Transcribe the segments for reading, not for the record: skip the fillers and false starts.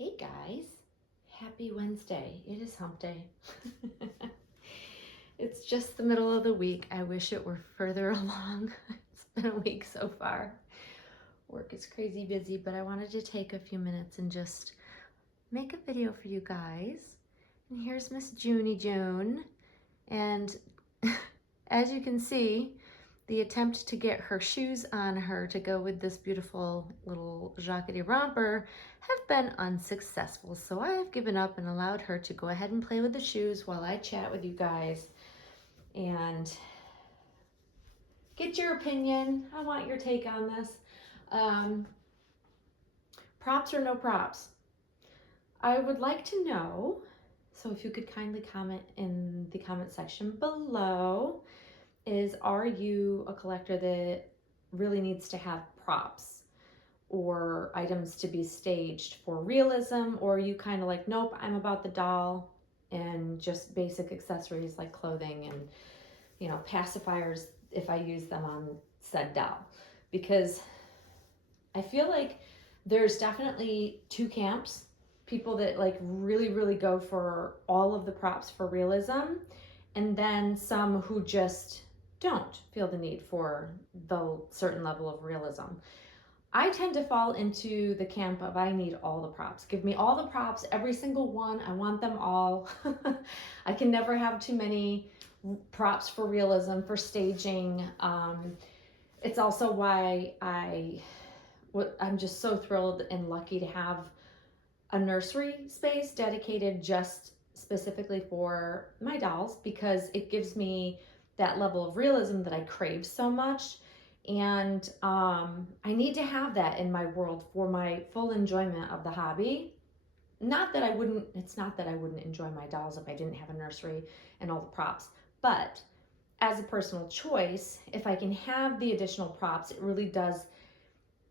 Hey guys, happy Wednesday. It is hump day. It's just the middle of the week. I wish it were further along. It's been a week so far. Work is crazy busy, but I wanted to take a few minutes and just make a video for you guys. And here's Miss Junie June. And as you can see, the attempt to get her shoes on her to go with this beautiful little jackety romper have been unsuccessful. So I have given up and allowed her to go ahead and play with the shoes while I chat with you guys and get your opinion. I want your take on this. Props or no props? I would like to know, so if you could kindly comment in the comment section below, are you a collector that really needs to have props or items to be staged for realism, or are you kind of like, nope, I'm about the doll and just basic accessories like clothing and, you know, pacifiers if I use them on said doll? Because I feel like there's definitely two camps. People that like really go for all of the props for realism, and then some who just don't feel the need for the certain level of realism. I tend to fall into the camp of I need all the props. Give me all the props, every single one. I want them all. I can never have too many props for realism, for staging. It's also why I'm just so thrilled and lucky to have a nursery space dedicated just specifically for my dolls, because it gives me that level of realism that I crave so much. And I need to have that in my world for my full enjoyment of the hobby. It's not that I wouldn't enjoy my dolls if I didn't have a nursery and all the props, but as a personal choice, if I can have the additional props, it really does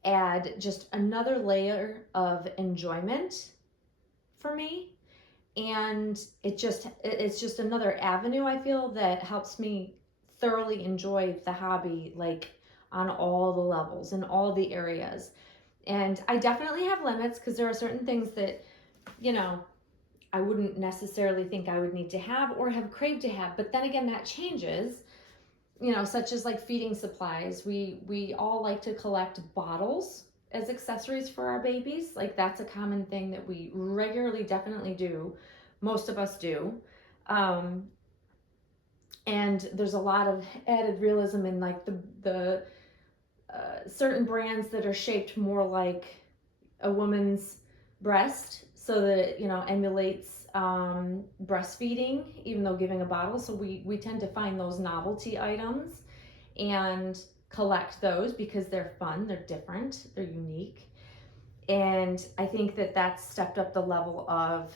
add just another layer of enjoyment for me. And it's just another avenue, I feel, that helps me thoroughly enjoy the hobby, like on all the levels and all the areas. And I definitely have limits, because there are certain things that, you know, I wouldn't necessarily think I would need to have or have craved to have. But then again, that changes, you know, such as like feeding supplies. We all like to collect bottles as accessories for our babies. Like that's a common thing that we regularly definitely do. Most of us do. And there's a lot of added realism in like the certain brands that are shaped more like a woman's breast, so that it, you know, emulates breastfeeding, even though giving a bottle. So we tend to find those novelty items and collect those because they're fun, they're different, they're unique. And I think that that's stepped up the level of,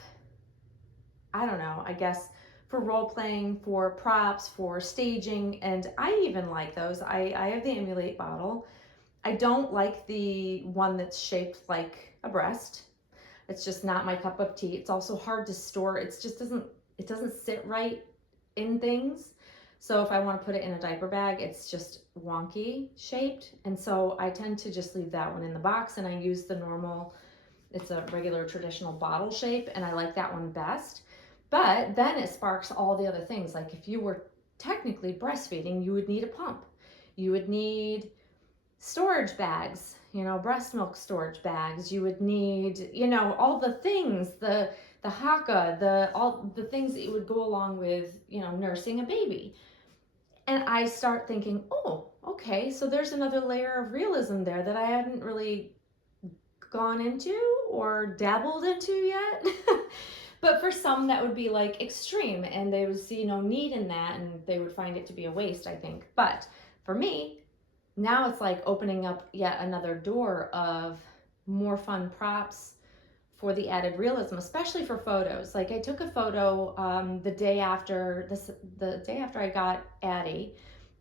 I don't know, I guess for role playing, for props, for staging. And I even like those. I have the emulate bottle. I don't like the one that's shaped like a breast. It's just not my cup of tea. It's also hard to store. It doesn't sit right in things. So if I want to put it in a diaper bag, it's just wonky shaped. And so I tend to just leave that one in the box, and I use the normal, it's a regular traditional bottle shape, and I like that one best. But then it sparks all the other things. Like if you were technically breastfeeding, you would need a pump. You would need storage bags, you know, breast milk storage bags. You would need, you know, all the things, the haka, all the things that would go along with, you know, nursing a baby. And I start thinking, oh, okay, so there's another layer of realism there that I hadn't really gone into or dabbled into yet. But for some, that would be like extreme, and they would see no need in that, and they would find it to be a waste, I think. But for me, now it's like opening up yet another door of more fun props for the added realism, especially for photos. Like I took a photo the day after I got Addie.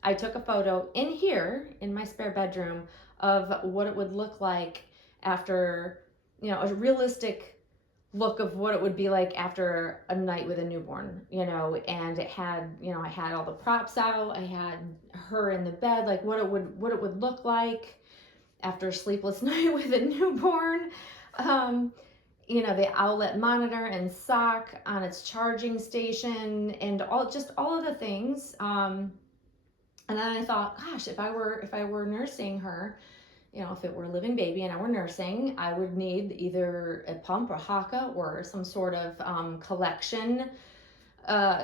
I took a photo in here in my spare bedroom of what it would look like after, you know, a realistic look of what it would be like after a night with a newborn, you know. And it had, you know, I had all the props out, I had her in the bed, like what it would look like after a sleepless night with a newborn. you know, the outlet monitor and sock on its charging station, and all of the things. And then I thought, gosh, if I were nursing her, you know, if it were a living baby and I were nursing, I would need either a pump or Haka or some sort of collection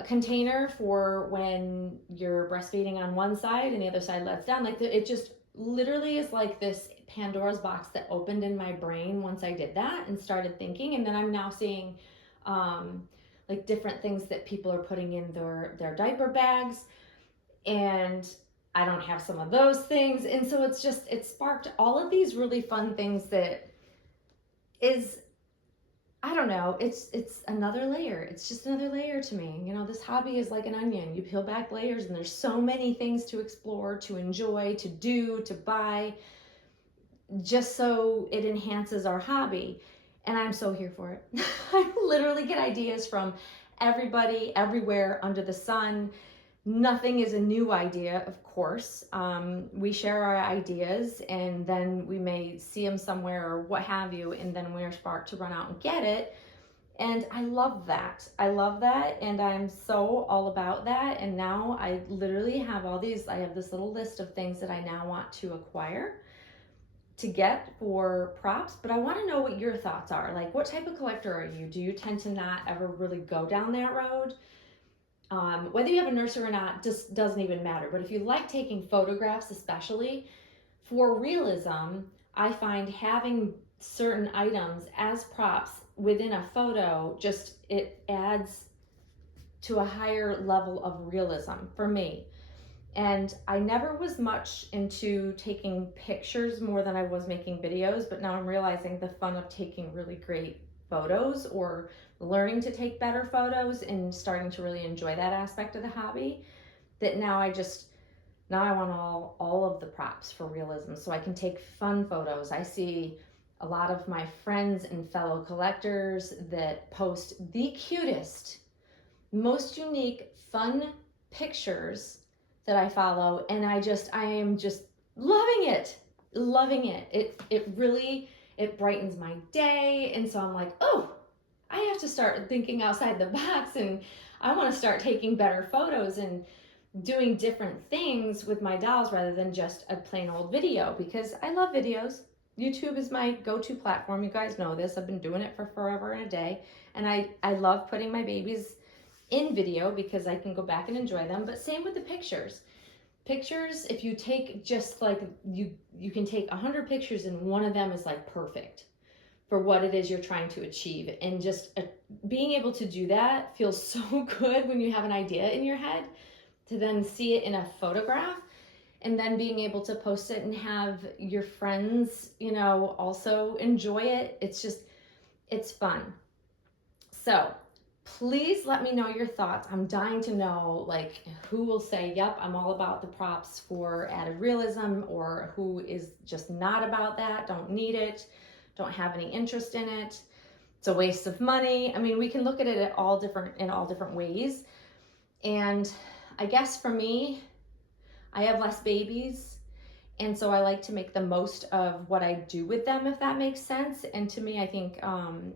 container for when you're breastfeeding on one side and the other side lets down. Like it just literally is like this Pandora's box that opened in my brain once I did that and started thinking. And then I'm now seeing like different things that people are putting in their diaper bags, and I don't have some of those things. And so it sparked all of these really fun things that is, I don't know, it's another layer. It's just another layer to me. You know, this hobby is like an onion. You peel back layers and there's so many things to explore, to enjoy, to do, to buy, just so it enhances our hobby. And I'm so here for it. I literally get ideas from everybody, everywhere under the sun. Nothing is a new idea, of course. We share our ideas and then we may see them somewhere or what have you, and then we're sparked to run out and get it. And I love that. I love that, and I'm so all about that. And now I literally have I have this little list of things that I now want to acquire to get for props, but I want to know what your thoughts are. Like, what type of collector are you? Do you tend to not ever really go down that road? Whether you have a nurser or not just doesn't even matter. But if you like taking photographs, especially for realism, I find having certain items as props within a photo, it adds to a higher level of realism for me. And I never was much into taking pictures more than I was making videos, but now I'm realizing the fun of taking really great photos or learning to take better photos and starting to really enjoy that aspect of the hobby, that now I want all of the props for realism so I can take fun photos. I see a lot of my friends and fellow collectors that post the cutest, most unique, fun pictures that I follow, and I am just loving it. It really, it brightens my day, and so I'm like, oh, I have to start thinking outside the box, and I want to start taking better photos and doing different things with my dolls rather than just a plain old video, because I love videos. YouTube is my go-to platform. You guys know this. I've been doing it for forever and a day, and I love putting my babies in video because I can go back and enjoy them. But same with the pictures. Pictures, if you take just like you can take 100 pictures and one of them is like perfect for what it is you're trying to achieve. And just being able to do that feels so good when you have an idea in your head, to then see it in a photograph and then being able to post it and have your friends, you know, also enjoy it. It's fun. So please let me know your thoughts. I'm dying to know, like, who will say, yep, I'm all about the props for added realism, or who is just not about that, don't need it, don't have any interest in it, it's a waste of money. I mean, we can look at it in all different ways. And I guess for me, I have less babies, and so I like to make the most of what I do with them, if that makes sense. And to me, I think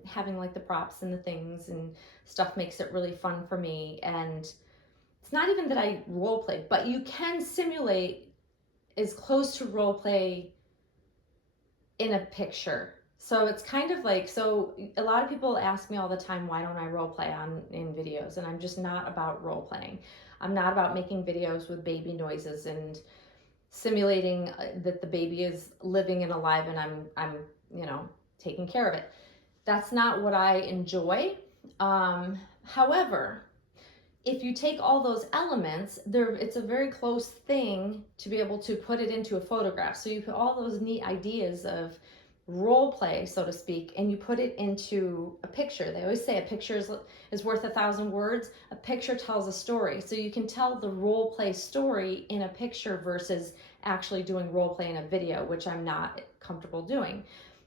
having like the props and the things and stuff makes it really fun for me. And it's not even that I role play, but you can simulate as close to role play in a picture. So it's kind of like, so a lot of people ask me all the time, why don't I role play in videos? And I'm just not about role playing. I'm not about making videos with baby noises and simulating that the baby is living and alive and I'm you know, taking care of it. That's not what I enjoy. However, if you take all those elements, it's a very close thing to be able to put it into a photograph. So you put all those neat ideas of role play, so to speak, and you put it into a picture. They always say a picture is worth 1,000 words. A picture tells a story. So you can tell the role play story in a picture versus actually doing role play in a video, which I'm not comfortable doing.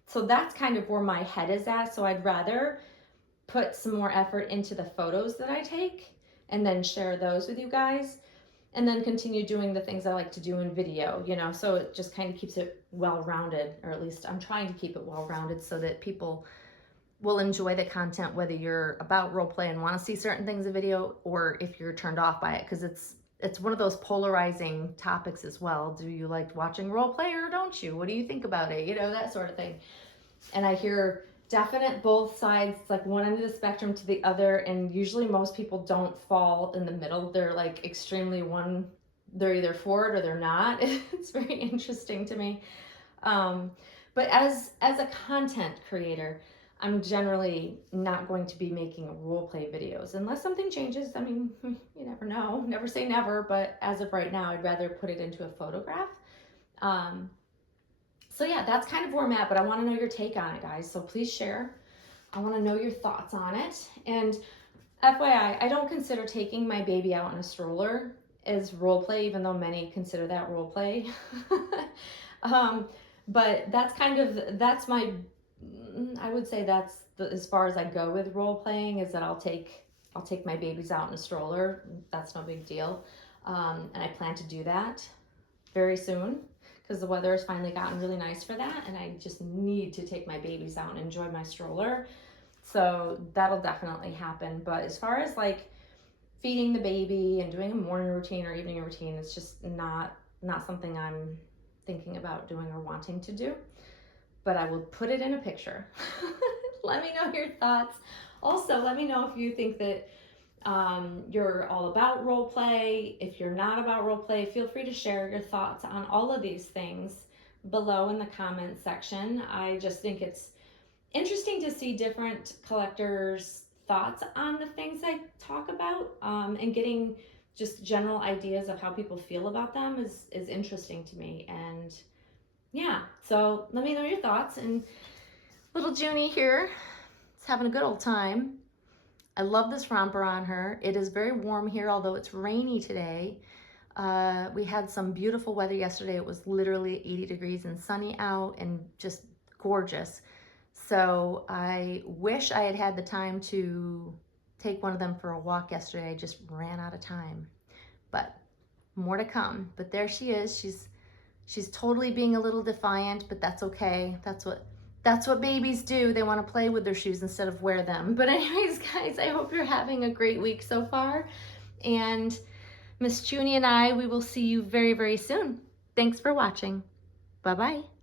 So that's kind of where my head is at. So I'd rather put some more effort into the photos that I take and then share those with you guys, and then continue doing the things I like to do in video, you know, so it just kind of keeps it well-rounded, or at least I'm trying to keep it well-rounded so that people will enjoy the content, whether you're about role play and want to see certain things in video, or if you're turned off by it, because it's one of those polarizing topics as well. Do you like watching role play or don't you? What do you think about it? You know, that sort of thing. And I hear definite both sides, like one end of the spectrum to the other, and usually most people don't fall in the middle. They're like extremely one, they're either for it or they're not. It's very interesting to me. But as a content creator, I'm generally not going to be making role play videos unless something changes. I mean, you never know, never say never, but as of right now, I'd rather put it into a photograph. So yeah, that's kind of where I'm at, but I want to know your take on it, guys. So please share. I want to know your thoughts on it. And FYI, I don't consider taking my baby out in a stroller as role play, even though many consider that role play. But that's my, I would say that's as far as I go with role playing, is that I'll take my babies out in a stroller. That's no big deal. And I plan to do that very soon, because the weather has finally gotten really nice for that, and I just need to take my babies out and enjoy my stroller. So that'll definitely happen. But as far as like feeding the baby and doing a morning routine or evening routine, it's just not something I'm thinking about doing or wanting to do. But I will put it in a picture. Let me know your thoughts. Also, let me know if you think that you're all about role play. If you're not about role play, feel free to share your thoughts on all of these things below in the comment section. I just think it's interesting to see different collectors' thoughts on the things I talk about, and getting just general ideas of how people feel about them is interesting to me. And yeah, so let me know your thoughts. And little Junie here is having a good old time. I love this romper on her. It is very warm here, although it's rainy today. We had some beautiful weather yesterday. It was literally 80 degrees and sunny out and just gorgeous. So I wish I had had the time to take one of them for a walk yesterday. I just ran out of time, but more to come. But there she is. She's totally being a little defiant, but that's okay. That's what babies do. They want to play with their shoes instead of wear them. But anyways, guys, I hope you're having a great week so far. And Miss Junie and we will see you very, very soon. Thanks for watching. Bye-bye.